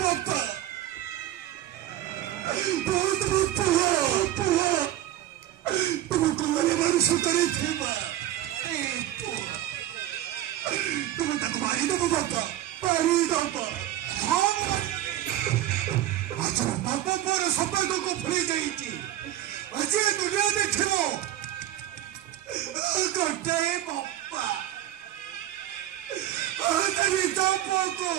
बापा बहुत पुआ पुआ तुमको मेरे मनुष्य करे थे तुम तक मारी दो बापा मारी दो हाँ आज बापा पर शब्द को भूली जाइए आज दुनिया देखो गोटे बापा तेरी बापा को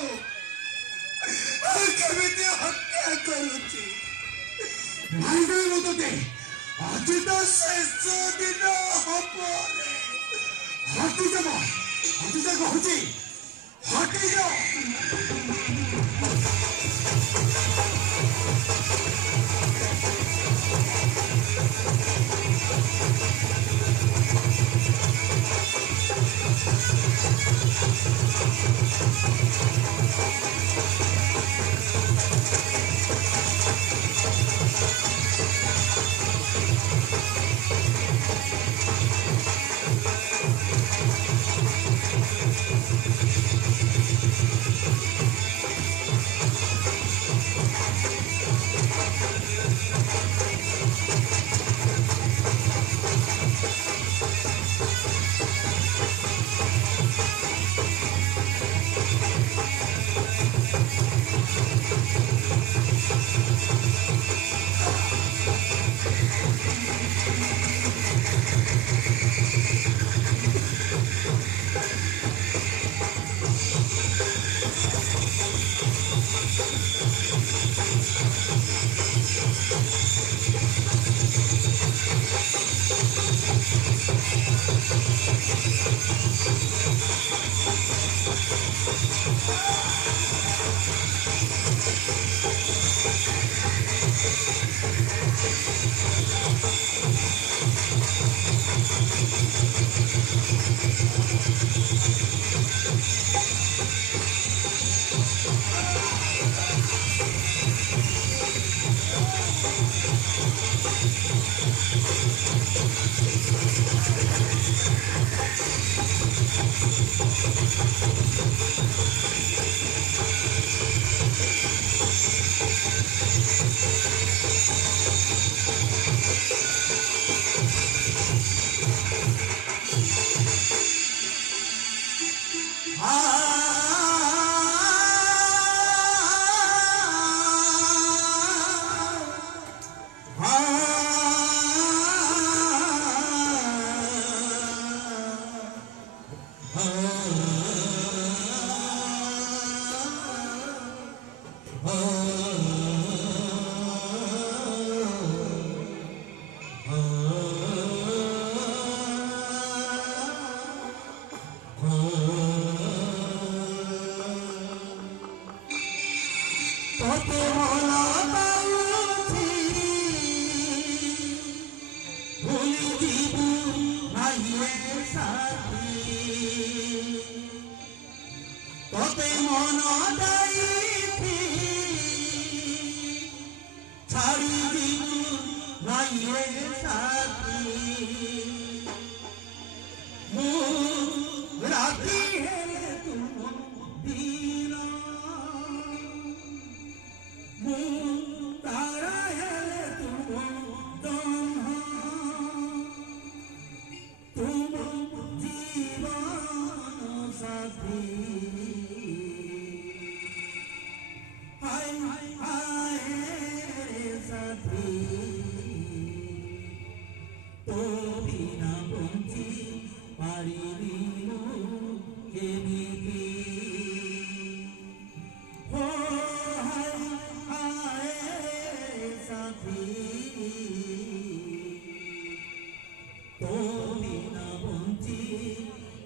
केमिति हत्या करुची भाई दे आज तो शेष दिन हपरे हटी যাব हटी जा कहूची हटी जाओ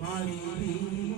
Hari